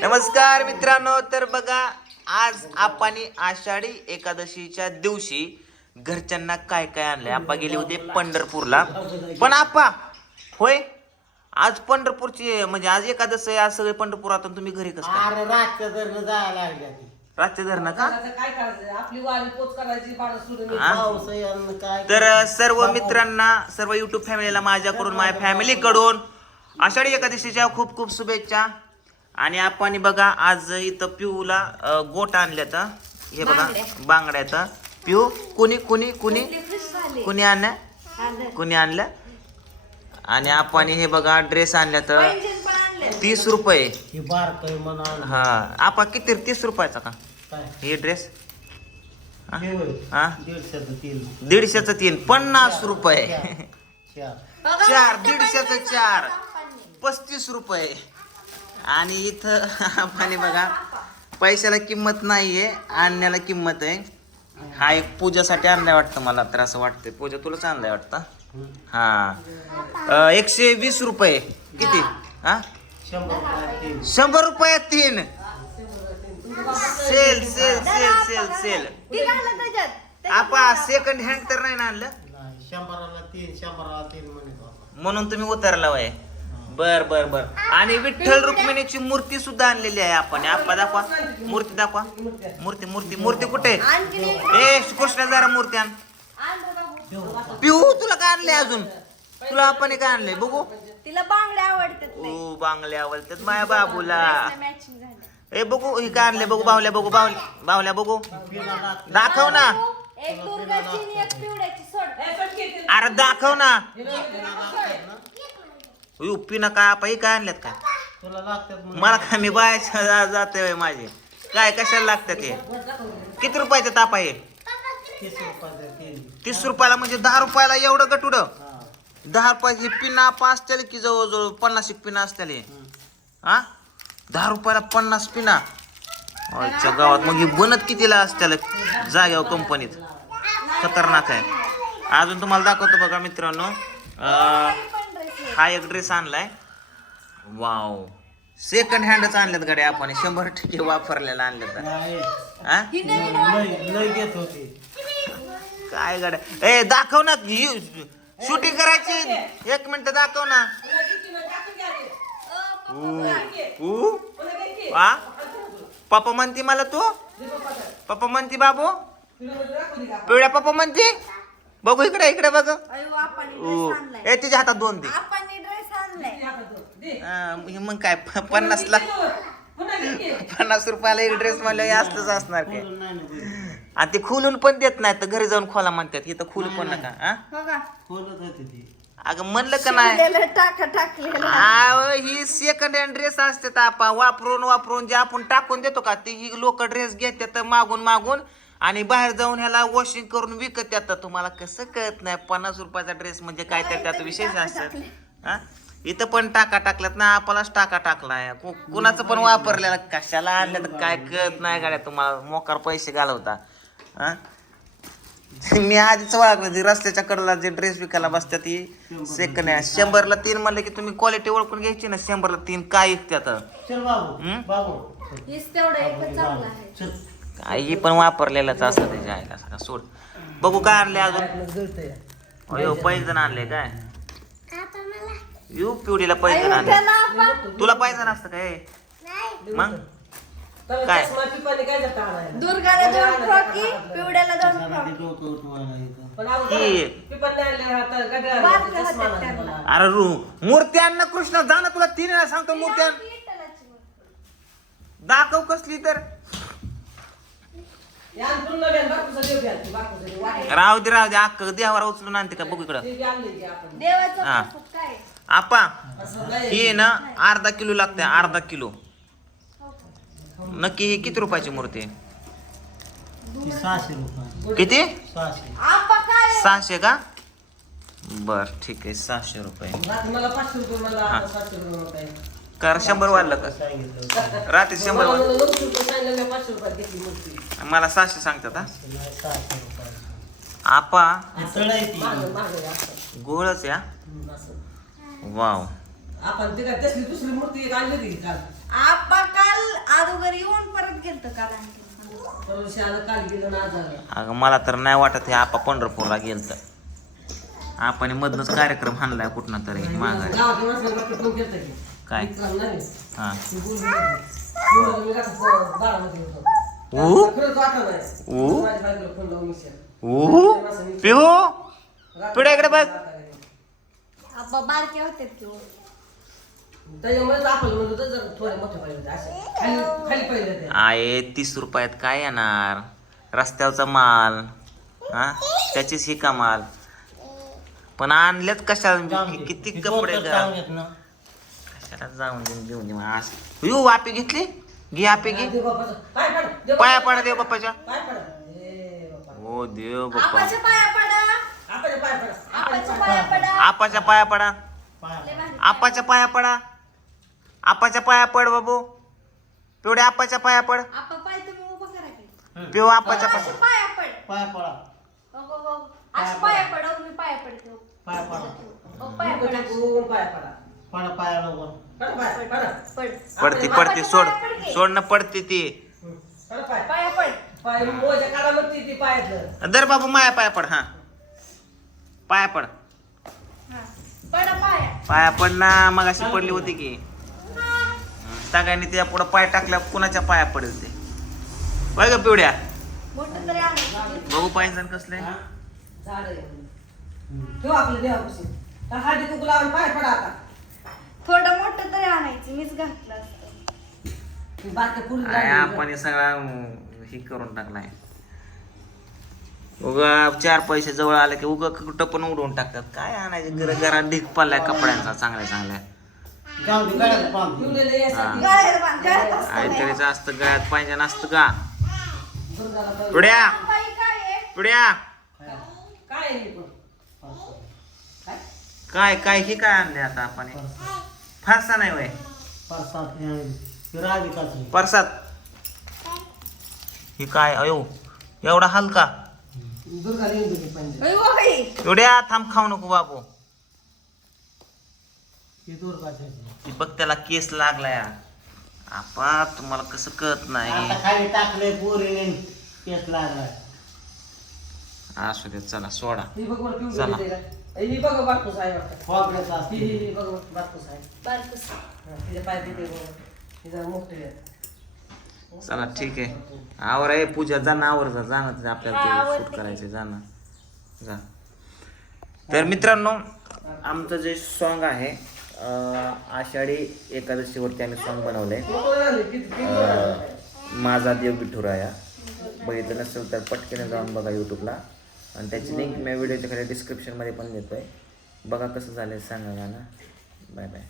नमस्कार मित्रांनो तर बघा आज आपण आषाढी एकादशीच्या दिवशी घरच्यांना काय काय आणलंय? आपा गेले होते पंढरपूरला. पण आपा होय? आज पंढरपूरची म्हणजे आज एकादश आहे आज सगळे पंढरपुरातून तुम्ही घरी कसं काय? अरे रातच्या धरणं जायला लागल्या ती. रात्री धरणं का? करायचं, काय करायचं आपली वारी पोच करायची बाळा सोडून हा? पाऊस आहे आणि काय तर अ, सर्व मित्रांना सर्व युट्यूब फॅमिलीला माझ्याकडून माझ्या फॅमिलीकडून आषाढी एकादशीच्या खूप खूप शुभेच्छा. आणि आपण बघा आज इथं पिऊला गोट आणल्यात हं. हे बघा बांगड्यात पिऊ. कुणी कुणी कुणी? कुणी आणल्या कुणी आणल्या आणि आपण हे बघा ड्रेस आणल्यात तीस रुपये. ही हा. आपण किती तीस रुपयाचा का? काय? हे ड्रेस दीडशेचं तीन. पन्नास रुपये. चार. चार. दीडशेचं चार. पस्तीस रुपये. आणि इथं आपण बघा पैशाला किंमत नाहीये आणण्याला किंमत आहे. हा एक पूजासाठी आणलाय वाटतं मला तर असं वाटतंय. पूजा तुलाच आणलाय वाटतं? हा. एकशे वीस रुपये. किती? हा? शंभर रुपये तीन. शंभर रुपये तीन sale sale sale sale sale. आपा सेकंड हँड तर नाही ना आणलं? नाही म्हणून तुम्ही उतरला वय. बर बर बर. आणि विठ्ठल रुक्मिणीची मूर्ती सुद्धा आणलेली आहे आपण. आपा दाखवा. मूर्ती दाखवा. मूर्ती मूर्ती मूर्ती कुठे? ए कृष्ण जरा मूर्ती आण. पिऊ तुला काय आणलंय अजून? तुला आपण काय आणलंय बघू. तिला बांगड्या आवडतात ओ बांगले आवडतात माया बाबूला. ए बघू हे काय आणलंय? बघू बावल्या बघू बावल्या बावल्या बघू. दाखव ना. अरे दाखव ना. युपी ना काय हे काय आणल्यात काय? तुला लागतात म्हणून मला काय मी बायाच्या जाते माझे. काय कशाला लागतात हे किती रुपयाचं ताप आहे? तीस रुपयाचे तीन. तीस रुपयाला म्हणजे दहा रुपयाला एवढं गटुड हा. दहा रुपयाची पिना आपा असतील की जवळजवळ पन्नास एक पिना असतील हे. हा दहा रुपयाला पन्नास पिना आजच्या गावात मग ही बनत कितीला असतील जाग्यावर कंपनीत? खतरनाक आहे. अजून तुम्हाला दाखवतो बघा मित्रांनो. अं, हा एक ड्रेस आणलाय. वाव सेकंड हँडच आणल्यात गाड्या आपण. शंभर टक्के वापरलेला हा? लय घेत होती. काय गाड्या? ए दाखव ना. शूटिंग करायची. एक मिनिट दाखव ना. आ? पप्पा म्हणती मला तू? पप्पा म्हणती बाबू? पिवळ्या पप्पा म्हणती? बघू इकडे इकडे बघ. आणलाय. ए तिच्या हातात दोन दे. आपण ड्रेस आणलाय. हा, मग काय प- पन्नास ला पन्नास रुपयाला एक ड्रेस मला असलंच असणार काय? बोलून नाही ना बोलून. आणि ते खोलून पण देत नाही तर घरी जाऊन खोला म्हणतात. इथं खोलू पण नका हा? बघा. खोलत होती ती. अगं म्हणलं का नाही? शिवलेलं टाका टाकलेलं आव, ही सेकंड हँड ड्रेस असतात आपण वापरून वापरून जे आपण टाकून देतो का ती ही लोक ड्रेस घेतात मागून मागून आणि बाहेर जाऊन ह्याला वॉशिंग करून विकत येतात. तुम्हाला कसं कळत नाही. पन्नास रुपयाचा ड्रेस म्हणजे काय तर त्यात विशेष असत हा? इथं पण टाका टाकल्यात ना आपलाच टाका टाकलाय. कु- कुणाचं पण वापरलेला कशाला आणलं तर काय कळत नाही गाड्या. तुम्हाला मोकार पैसे घालवता. हा? मी आधीच ओळखलं ती रस्त्याच्या कडेला जे ड्रेस विकायला बसतात ती सेकंड हँड शंभरला तीन म्हणलं की तुम्ही क्वालिटी ओळखून घ्यायची ना शंभरला तीन काय विकत्यात? काही पण वापरलेलंच असतं त्याच्या आईला सगळं. सोड. बघू काय आणले अजून. अयो पैजण आणले काय? यू पिवडीला पैजण आणले तुला पैजण असतं काय मग? काय? दुर्गाला दोन फ्रॉकी पिवड्याला दोन फ्रॉक ते डोकं उठवायला इथं बारक्या होत्या त्यांना. अरे रू मूर्ती आण ना कृष्ण जा ना तुला तीन वेळा सांगतो मूर्ती आण. दाखव कसली तर. राहू दे राहू दे. अक्क देवावर उचलून आणते का? बघू इकडं. देवाचं हा. काय? आपा ही ना अर्धा किलो लागते अर्धा किलो. नक्की ही किती रुपयाची मूर्ती? आहे? ती सहाशे रुपये किती? सहाशे. आपा काय? सहाशे का? बर ठीक आहे सहाशे रुपये. मला पाचशे रुपये मला आता सातशे रुपये म्हणताय. कर शंभर वाढलं का सांगितलं. रात्री शंभर मला वाढलं नऊशे रुपये सांगितलं, मी पाचशे रुपयात घेतली मूर्ती. मला सहाशे सांगतात हा नाही, सहाशे रुपये आपा असं. गोळच या असं. वाव आपण ती काय तसली दुसरी मूर्ती एक आणली होती की काल आपा काल येऊन परत गेलत काल आणखी आलं काल गेलो ना अगं मला तर नाही वाटत हे आपा पंढरपूरला गेलत आपण मधनच कार्यक्रम आणलाय कुठनं तरी माघारी माणसाला. काय? हा. ऊ? ऊ? पिढ्या इकडे बघ आप्पा बारके होते किंवा त्याच्यामुळेच आपण म्हणतो तर जरा थोडे मोठे पाहिजे होते. असे. खाली खाली पाहिजे होते. आहे तीस रुपयात काय येणार? रस्त्यावरचा माल हा? त्याचीच ही कमाल. पण आणल्यात कशा किती कपडे कशाला जाऊन देऊन घेऊन दे मला असं येऊ आपे घेतली घे आपे घे देव बाप्पाचं. पाय पड. देव पाया बाप्पा. पडा देव बाप्पाच्या पाय पड. ए बाप्पा. हो देव बाप्पा आपाच्या पाया पडा आपल्या पाय पड. आपाच्या पाया पडा आपाच्या पाया पडा लय भारी. आपाच्या पाया पडा आपाच्या पाया पड बाबू पिवड्या आपाच्या पाया पड आपा पाय तुम्ही उभं करा की पिऊ आपाच्या अशी पाया पड पाय पडा. अशी पाया पड हो, मी पाया पडते हो. पाय पडा हो, पाया नको पडा नको, पाय पडा. पडा पाया नको पड पाय, पड. पड पडती आपल्या पडती सोड पाया पड की. सोडणं पडते ती हं. पड पाय. पाया पड पाय मोजा काढा मग ती ती पायातलं. दर बाबू माया पाया पड हा पाया पड हा. पडा पाया पाया पड ना मग अशी पडली होती की सगळ्यांनी त्या पुढे पाय टाकल्या कुणाच्या पाया पडेल ते बघ ग पिवड्या मोठं तरी आणायचं बघू पाहिजे कसले झाड आहे. ठेव आपलं देवापाशी. तर हळदी कुंकू लावून पाय पडा आता. थोडं मोठं तरी आणायचं मीच घातलं असतं. आपण हे सगळा हे करून टाकलाय. उगा चार पैसे जवळ आले की उगा कुठं पण उडवून टाकतात. काय आणायचे? घर घरात ढीक पडलाय कपड्यांचा चांगल्या चांगल्या. गळ्यात बांध. गळ्यात असतं. काहीतरीच असतं गळ्यात. पाहिजे नसतं का? पिढ्या बाई काय आहे? पिढ्या काय आहे हे पण? काय? काय काय हे काय आणले आता आपण हे? फारसा नाही वय. परसात हे राधिकाची ही काय? अयो एवढा हलका? दिली बाई. एवढ्या थांब खाऊ नको बाबू. ही दुर्गाची ती बघ त्याला केस लागलाय. आपा तुम्हाला कसं कळत नाही. आता खाली टाकले पोरीने केस लागलाय. असू दे चला सोडा. ही बघ बरं पिवळी चला. का? ही बघ आहे वाटतं. ही असते ही ही बघ आहे बारकंस. हा, पाय तिथे. तिचं. चला ठीक आहे आवर आहे पूजा जा ना आवर जा जा ना ते आपल्याला शूट. करायचे जा ना जा तर मित्रांनो आमचं जे सॉन्ग आहे अं, आषाढी एकादशीवरती आम्ही सॉन्ग झालं. अं, माझा देव विठुराया बघितलं नसेल तर पटकन जाऊन बघा यूट्यूबला आणि त्याची लिंक मी व्हिडिओच्या खाली डिस्क्रिप्शनमध्ये पण देतो आहे बघा कसं झालं सांगा ना बाय बाय